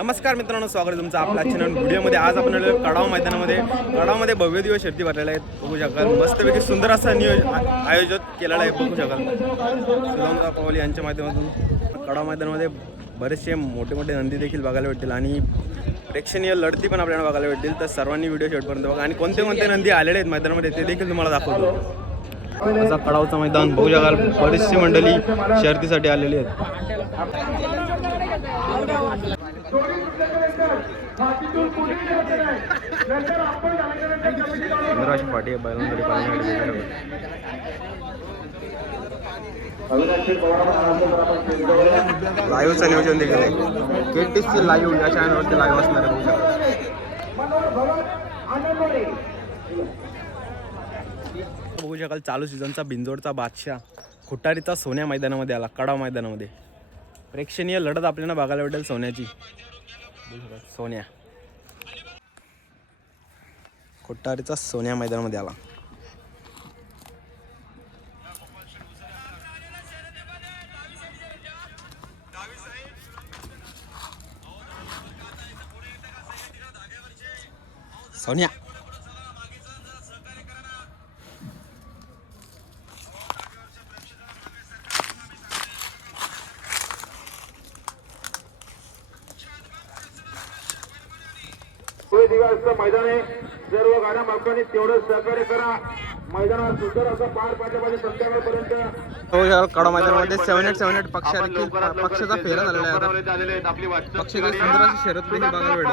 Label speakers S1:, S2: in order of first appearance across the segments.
S1: नमस्कार मित्रांनो स्वागत आहे तुमचं आपल्या चॅनल व्हिडिओमध्ये. आज आपण आलेलो कडाव मैदानामध्ये. कडावमध्ये भव्य दिवस शर्ती भरलेला आहेत बघू शकाल. मस्तपैकी सुंदर असा नियोज आयोजित केलेला आहे. बघू शकाल. सुदामदा पवाल यांच्या माध्यमातून कडाव मैदानामध्ये बरेचसे मोठे मोठे नंदी देखील बघायला भेटतील आणि प्रेक्षणीय लढती पण आपल्याला बघायला भेटतील. तर सर्वांनी व्हिडिओ शेवटपर्यंत बघा. आणि कोणते कोणते नंदी आलेले आहेत मैदानामध्ये ते देखील तुम्हाला दाखवतो. असा कडावचं मैदान बघू शकाल. बरीचशी मंडळी शर्तीसाठी आलेली आहेत. आहे बैलांमध्ये पाहण्यासाठी बघू शकाल. लाईव्हचं नियोजन देखील आहे. के टी सी लाईव्ह या चॅनलवरती लाईव्ह असणार आहे बघू शकाल बघू शकाल चालू सीझनचा बिंजोडचा बादशाह. खुटारीचा सोन्या मैदानामध्ये आला कडाव मैदानामध्ये. प्रेक्षणीय लढत आपल्याला बघायला भेटेल सोन्याची. सोन्या. कोट्टारीचा सोन्या मैदानामध्ये आला. सोन्या
S2: पुढे दिवसचं मैदान आहे सर्व गाड्या मालकांनी तेवढं सहकार्य करा मैदानात सुंदर असं पार पाडलं पाहिजे संध्याकाळपर्यंत
S1: हो यार कडा मैदानामध्ये सेव्हन एट सेव्हन एट पक्ष देखील पक्षाचा फेरा झालेला आहे पक्षाची सुंदर अशी देखील बघायला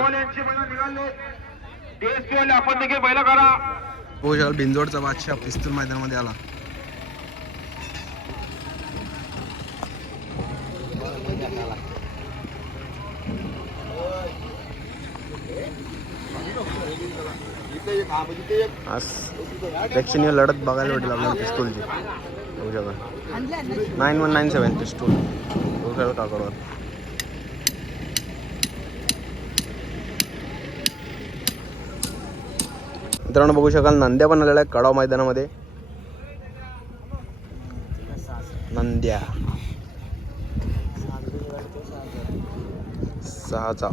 S1: हो यार बिंजोडचा बादशाह पिस्तूल मैदानामध्ये आला. आज प्रेक्षणीय लढत बघायला भेटेल आपल्याला पिस्तूलची बघू शकाल नाईन वन नाईन सेवन पिस्तूल बघू शकाल काकडवर मित्रांनो बघू शकाल नंद्या पण आलेल्या आहे कडाव मैदानामध्ये. नंद्या. सहाचा.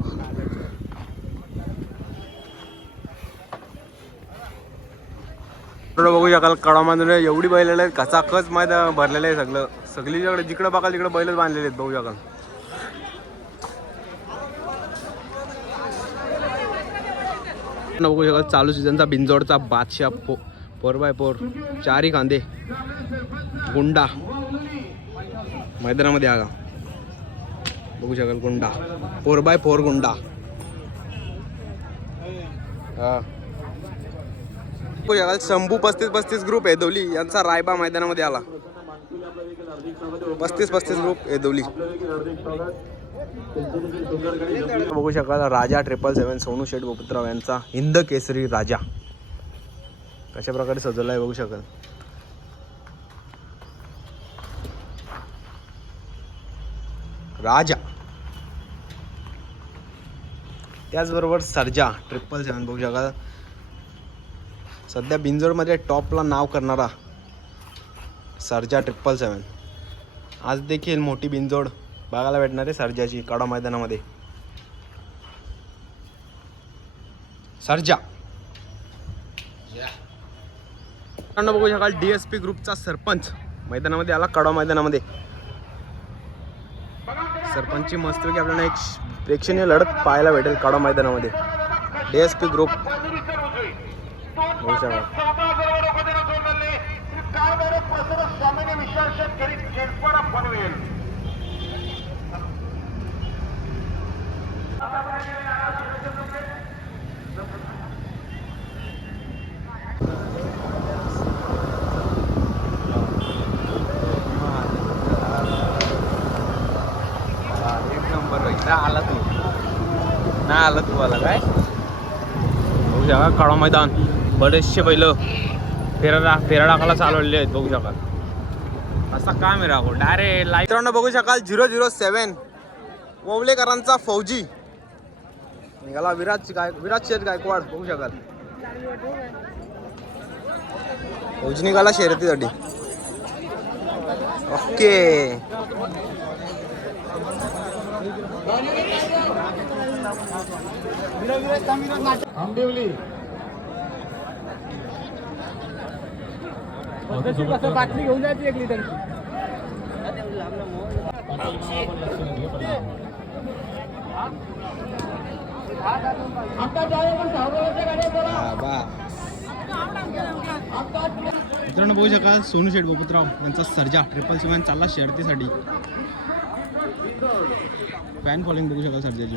S1: बघू शकाल कडाव एवढी बैलेले आहेत कचाकच मैदान भरलेलं आहे सगळं. सगळी जिकडे जिकडं बघाल तिकडे बैलच बांधलेले आहेत बघू शकाल. बघू शकाल चालू सीझनचा बिंजोडचा बादशाह फो फोर बाय फोर चारही कांदे गुंडा. मैदानामध्ये आला. बघू शकाल गुंडा. फोर बाय फोर गुंडा. हा. शंभू पस्तीस पस्तीस ग्रुप येदवली यांचा रायबा मैदानामध्ये आला. पस्तीस पस्तीस ग्रुप येदवली बघू शकाल राजा ट्रिपल सेवन सोनू शेठ गोपतराव यांचा हिंद केसरी राजा. कशा प्रकारे सजवला आहे बघू शकाल. राजा. त्याचबरोबर सर्जा ट्रिपल सेवन बघू शकाल. सध्या बिंजोडमध्ये टॉपला नाव करणारा सर्जा ट्रिपल सेवन आज देखील मोठी बिंजोड बघायला भेटणार आहे सर्जाची काडा मैदानामध्ये. सर्जा. मित्रांनो बघू शकाल डी एस पी ग्रुपचा सरपंच मैदानामध्ये आला कडा मैदानामध्ये. सरपंचची मस्तपैकी आपल्याला एक प्रेक्षणीय लढत पाहायला भेटेल कडा मैदानामध्ये. डी एस पी ग्रुप बघू शकाल
S2: स्वामीने विश्वास करीत जेठपणा पनवेल
S1: एक नंबर ना आला तू. ना आला तू आला काय? शका काळा मैदान. बरेचसे बैल फेरा फेरा टाकायला चालवलेले आहेत बघू शकाल. असा काम आहे राहो डायरेक्ट लाइट मित्रांनो बघू शकाल झिरो झिरो सेवन ओवलेकरांचा फौजी. निघाला विराज गाय विराज शेठ गायकवाड बघू शकाल. फौजी निघाला शर्यतीसाठी. ओके.
S2: आंबिवली
S3: बाटली घेऊन जायची एक
S1: मित्रांनो बघू शकाल सोनू शेठ बापूतराव यांचा सर्जा ट्रिपल सेवन चालला शर्यतीसाठी फॅन फॉलोइंग बघू शकाल सर्जाची.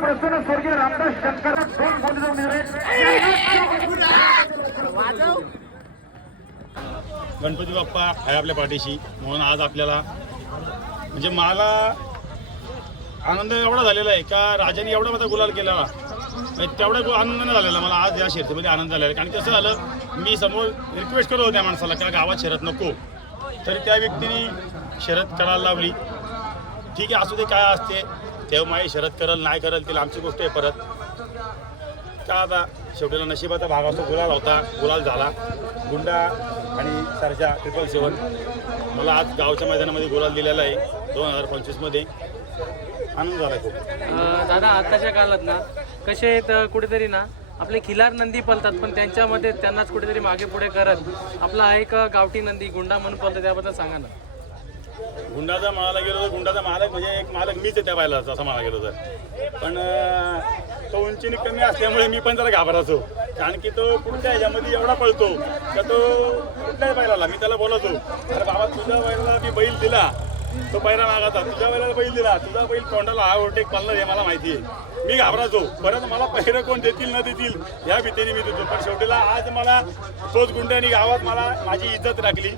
S2: प्रसन्न स्वर्गीय रामदास शंकर दोन
S4: गणपती बाप्पा आहे आपल्या पाठीशी. म्हणून आज आपल्याला म्हणजे मला आनंद एवढा झालेला आहे. का राजाने एवढा माझा गुलाल केला. तेवढा गु- आनंद नाही झालेला मला आज या शर्तीमध्ये आनंद झालेला आहे. कारण कसं झालं मी समोर रिक्वेस्ट करत होतो त्या माणसाला का गावात शरत नको. तरी त्या व्यक्तीने शरत करायला लावली. ठीक आहे असू दे काय असते. तेव्हा माई शरद करल नाही करल तिला आमची गोष्ट आहे परत. का आता शेवटीला नशिबाचा भाग असतो. गुलाल होता. गुलाल झाला. गुंडा आणि सरजा ट्रिपल सेवन मला आज गावच्या मैदानामध्ये गुलाल दिलेला आहे दोन हजार पंचवीसमध्ये. आनंद झाला खूप.
S3: अं, दादा आताच्या काळात ना कसे आहेत अं, कुठेतरी ना आपले खिलार नंदी पलतात पण त्यांच्यामध्ये त्यांनाच कुठेतरी मागे पुढे करत आपला हा एक गावठी नंदी गुंडा म्हणून पलतो त्याबद्दल सांगा ना.
S4: गुंडाचा माळाला गेलो तर गुंडाचा मालक म्हणजे एक मालक मीच आहे त्या बायलाचा असं मला गेलो तर. पण अं, तो उंचीने कमी असल्यामुळे मी पण जरा घाबरायचो कारण की तो पुढच्या ह्याच्यामध्ये एवढा पळतो का तो कुठल्याही बैलाला मी त्याला बोलवतो अरे बाबा तुझ्या बैलाला मी बैल दिला. तो बैला मागाचा तुझ्या बैलाला बैल दिला तुझा बैल तोंडाला हा ओटेक पालणार हे मला माहिती आहे. मी घाबरायचो परत मला पहिरं कोण देतील न देतील या भीतीने मी देतो. पण शेवटीला आज मला तोच गुंड्यानी गावात मला माझी इज्जत राखली.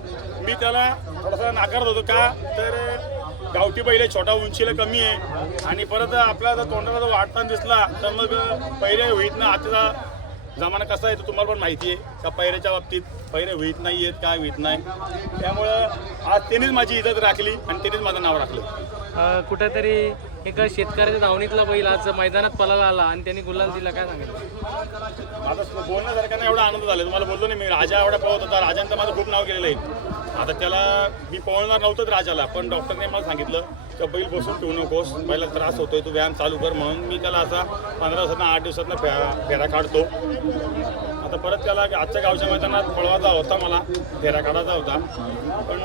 S4: मी त्याला थोडासा नाकारत होतो का? तर गावठी पहिले छोटा उंचीला कमी आहे. आणि परत आपला जर तोंडाला जर वाटताना दिसला तर मग पहिले होईत ना आजचा जमाना कसा आहे तो तुम्हाला पण माहिती आहे का पैऱ्याच्या बाबतीत पैरे होईत नाही आहेत काय होईत नाही. त्यामुळं आज त्यांनीच माझी इज्जत राखली आणि त्यांनीच माझं नाव राखलं.
S3: कुठेतरी एक शेतकऱ्याच्या धावणीतला बैल आज मैदानात पळाला आला आणि त्यांनी गुलाल दिला काय सांगितलं
S4: माझं बोलण्यासारखा नाही एवढा आनंद झाला. तुम्हाला बोललो नाही मी राजा एवढा पळत होता. राजांचं माझं खूप नाव केलेलं आहे. आता त्याला मी पळणार नव्हतंच राजाला पण डॉक्टरने मला सांगितलं का बैल बसून ठेवू नकोस बैला त्रास होतोय तू व्यायाम चालू कर. म्हणून मी त्याला असा पंधरा दिवसातनं आठ दिवसातनं फेरा फेरा काढतो. आता परत त्याला आजच्या गावच्या मैदानात पळवायचा होता मला फेरा काढायचा होता पण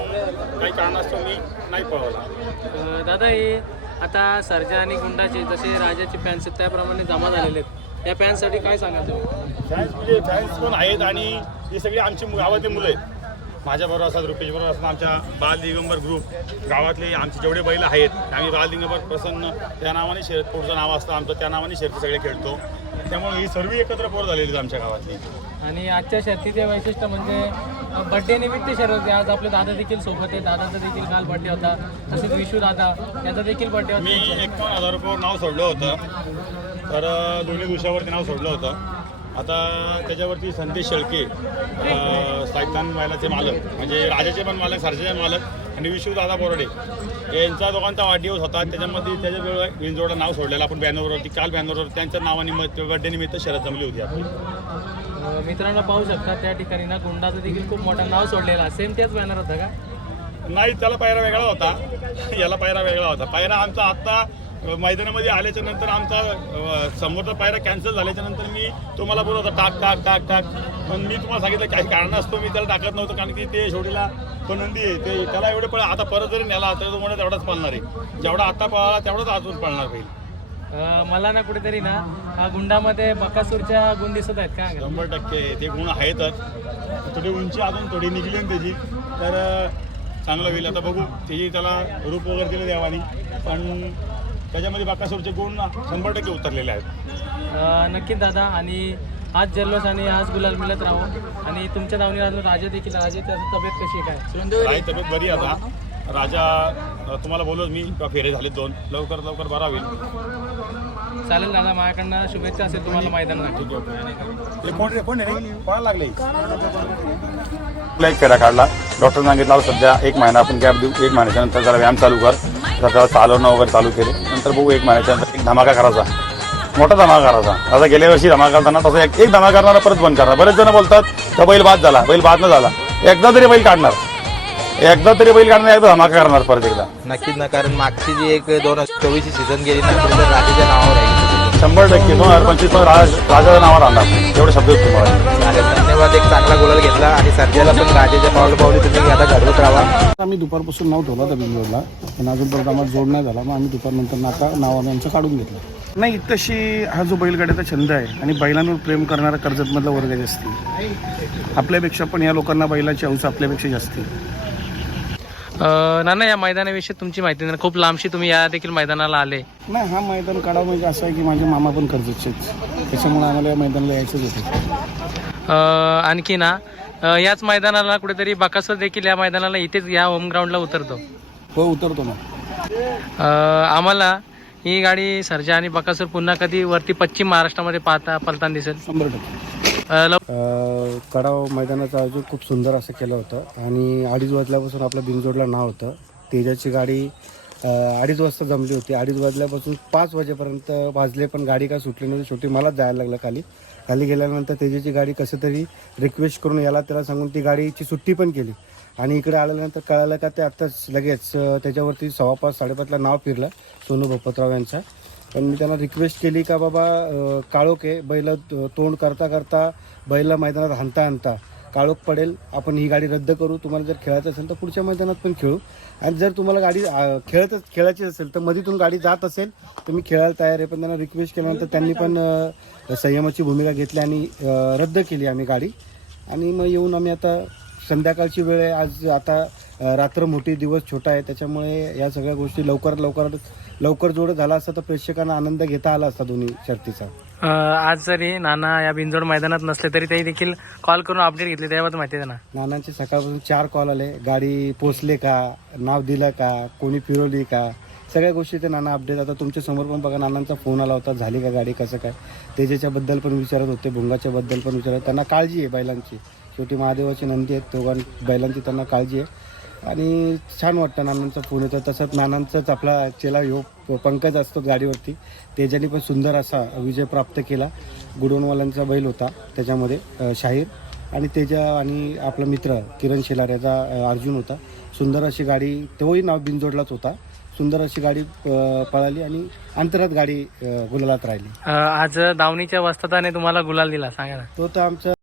S4: काही कारणास्तव मी नाही पळवला.
S3: दादा हे आता सर्जा आणि गुंडाचे जसे राजाचे फॅन्स आहेत त्याप्रमाणे जमा झालेले आहेत. या फॅन्ससाठी काय सांगा तुम्ही?
S4: फॅन्स म्हणजे फॅन्स पण आहेत आणि ही सगळी आमची गावातली मुलं आहेत. माझ्याबरोबर असतात रुपेश बरोबर असतात आमच्या बाल दिगंबर ग्रुप गावातले आमचे जेवढे बैल आहेत आम्ही बाल दिगंबर प्रसन्न त्या नावाने शर्यत पोरचं नाव असतं आमचं त्या नावाने शर्यती सगळे खेळतो. त्यामुळे ही सर्व एकत्र पोर झालेली आमच्या गावातली.
S3: आणि आजच्या शर्तीचे वैशिष्ट्य म्हणजे बड्डे निमित्त शर्यत होती. आज आपले दादा देखील सोबत आहे दादाचा देखील काल बड्डे होता. तसेच विशू दादा याचा देखील बड्डे
S4: मी
S3: होता.
S4: एकावन्न हजार रुपयावर नाव सोडलं होतं. तर दोन्ही दिवसावरती नाव सोडलं होतं. आता त्याच्यावरती संदेश शेळके साहित्यान महिलाचे मालक म्हणजे राजाचे पण मालक सरजेचे मालक आणि विष्णू दादा बोर्डे. यांचा दोघांचा वाढदिवस होता. त्याच्यामध्ये त्याच्या वेळ विंजोडला नाव सोडलेलं आपण बॅनरवरती काल बॅनरवर त्यांच्या नावानिमित्त बर्थडे निमित्त शरद जमली होती आपली.
S3: मित्रांनो पाहू शकता त्या ठिकाणी ना गुंडाचं देखील खूप मोठं नाव सोडलेलं सेम तेच बॅनर होता का?
S4: नाही त्याला पायरा वेगळा होता. याला पायरा वेगळा होता. पायरा आमचा आत्ता मैदानामध्ये आल्याच्यानंतर आमचा समोरचा पायरा कॅन्सल झाल्याच्यानंतर मी तुम्हाला बोलत होता टाक टाक टाक टाक. पण मी तुम्हाला सांगितलं काही कारण असतो मी त्याला टाकत नव्हतं कारण की ते शेवटीला तो नंदी आहे. ते त्याला एवढे पळ आता परत जरी नेला तर तो म्हणत तेवढाच पळणार आहे. जेवढा आता पळाला तेवढाच अजून पळणार होईल.
S3: मला ना कुठेतरी ना हा गुंडामध्ये बकासूरच्या गुण दिसत आहेत का?
S4: शंभर टक्के ते गुण आहेतच थोडी उंची अजून थोडी निघली ना त्याची. तर चांगलं होईल. आता बघू त्याची त्याला रूप वगैरे दिलं देवानी. पण त्याच्यामध्ये बाकासूरचे गुण शंभर टक्के उतरलेले आहेत.
S3: अं, नक्कीच दादा आणि आज जल्लोष आणि आज गुलाल मिळत राहू. आणि तुमच्या धावणीला अजून राजा देखील राजाची आता तब्येत कशी आहे काय?
S4: काही तब्येत बरी आहे आता. राजा अ, तुम्हाला बोललो मी का फेरे झाले दोन. लवकर लवकर बरा होईल.
S3: चालेल दादा माझ्याकडनं शुभेच्छा असेल तुम्हाला
S4: हे कोण रे कोण रे. कोणाला लागले? एक फेरा काढला. डॉक्टर सांगितलं सध्या एक महिना आपण गॅप देऊ. एक महिन्याच्या नंतर जरा व्यायाम चालू कर. जरा त्याला चालवणं वगैरे चालू केले. नंतर बघू एक महिन्याच्या नंतर एक धमाका करायचा. मोठा धमाका करायचा. आता गेल्या वर्षी धमाका करताना तसं एक एक धमाका करणारा परत बंद करणार. बरेच जण बोलतात का बैल बाद झाला बैल बाद न झाला. एकदा तरी बैल काढणार. एकदा तरी बैल काढणार एकदा धमाका करणार परत एकदा.
S5: नक्कीच ना कारण मागची जी एक दोन हजार चोवीसची सीझन गेली ना कुठेतरी राजाच्या नावावर आहे.
S4: शंभर टक्के. दोन हजार पंचवीस राज राजाचं नावावर आणणार. एवढे शब्द तुम्हाला.
S5: धन्यवाद एक चांगला गोलाल घेतला आणि सर्जाला पण राजाच्या पावलं पावली तुम्ही आता घडवत राहा.
S6: आम्ही दुपारपासून नाव ठेवला होता बिंजोडला पण अजूनपर्यंत आम्हाला जोड नाही झाला मग आम्ही दुपारनंतर नाका नाव आम्ही आमचं काढून घेतलं. नाही तशी हा जो बैलगाड्याचा छंद आहे आणि बैलांवर प्रेम करणारा कर्जतमधला वर्ग जास्ती आपल्यापेक्षा पण या लोकांना बैलाची हौस आपल्यापेक्षा जास्ती
S3: नाना या मैदानाविषयी तुमची माहिती नाही खूप लांबशी तुम्ही या देखील मैदानाला आले.
S6: नाही हा मैदान काढावं म्हणजे असं आहे की माझे मामा पण कर्जतचेच त्याच्यामुळे आम्हाला या मैदानाला यायचंच होतं.
S3: आणखी ना याच मैदानाला कुठेतरी बकासूर देखील या मैदानाला इथेच या होम ग्राउंडला उतरतो.
S6: हो उतरतो ना.
S3: आम्हाला ही गाडी सर्जा आणि बकासूर पुन्हा कधी वरती पश्चिम महाराष्ट्रामध्ये पाहता पलताना दिसेल.
S6: शंभर टक्के. कडाव मैदानाचं आयोजन खूप सुंदर असं केलं होतं. आणि अडीच वाजल्यापासून आपलं बिनजोडला नाव होतं. तेजाची गाडी अडीच वाजता जमली होती. अडीच वाजल्यापासून पाच वाजेपर्यंत वाजले पण गाडी काय सुटली नव्हती. शेवटी मलाच जायला लागलं खाली. खाली गेल्यानंतर तेजेची गाडी कसं तरी रिक्वेस्ट करून याला त्याला सांगून ती गाडीची सुट्टी पण केली. आणि इकडे आल्यानंतर कळालं का ते आत्ताच लगेच त्याच्यावरती सव्वा पाच साडेपाचला नाव फिरलं सोनू भपतराव यांचा. पण मी त्यांना रिक्वेस्ट केली का बाबा काळोखे बैल तोंड करता करता बैल मैदानात हाणता हाणता. काळोख पडेल. आपण ही गाडी रद्द करू. तुम्हाला जर खेळायचं असेल तर पुढच्या मैदानात पण खेळू. आणि जर तुम्हाला गाडी खेळत खेळतच खेळायची असेल तर मधीतून गाडी जात असेल तर मी खेळायला तयार आहे. पण त्यांना रिक्वेस्ट केल्यानंतर त्यांनी पण संयमाची भूमिका घेतली आणि रद्द केली आम्ही गाडी. आणि मग येऊन आम्ही आता संध्याकाळची वेळ आहे. आज आता रात्र मोठी दिवस छोटा आहे. त्याच्यामुळे या सगळ्या गोष्टी लवकरात लवकर लवकर जोड झाला असता तर प्रेक्षकांना आनंद घेता आला असता दोन्ही शर्तीचा.
S3: आज जरी नाना या बिंजोड मैदानात नसले तरी ते देखील कॉल करून अपडेट घेतले त्याबद्दल माहिती आहे ना
S6: नानांचे सकाळपासून चार कॉल आले. गाडी पोचले का? नाव दिलं का? कोणी फिरवली का? सगळ्या गोष्टी ते नाना अपडेट आता तुमच्यासमोर पण बघा नानांचा फोन आला होता. झाली का गाडी? कसं काय? तेजेच्याबद्दल पण विचारत होते. भुंगाच्या बद्दल पण विचारत त्यांना काळजी आहे बैलांची. शेवटी महादेवाची नंदी आहेत. दोघां बैलांची त्यांना काळजी आहे. आणि छान वाटतं नानांचा फोन येतो तसंच नानांचाच आपला चेला ह्यो पंकज असतो गाडीवरती. तेजाने पण सुंदर असा विजय प्राप्त केला. गुडोनवाल्यांचा बैल होता त्याच्यामध्ये शाहीर. आणि तेजा आणि आपला मित्र किरण शेलार याचा अर्जुन होता. सुंदर अशी गाडी तोही नाव बिनजोडलाच होता. सुंदर अशी गाडी पळाली आणि अंतरात गाडी गुलालात राहिली.
S3: आज दावणीच्या वस्ताताने तुम्हाला गुलाल दिला सांगा ना.
S6: तो तर आमचा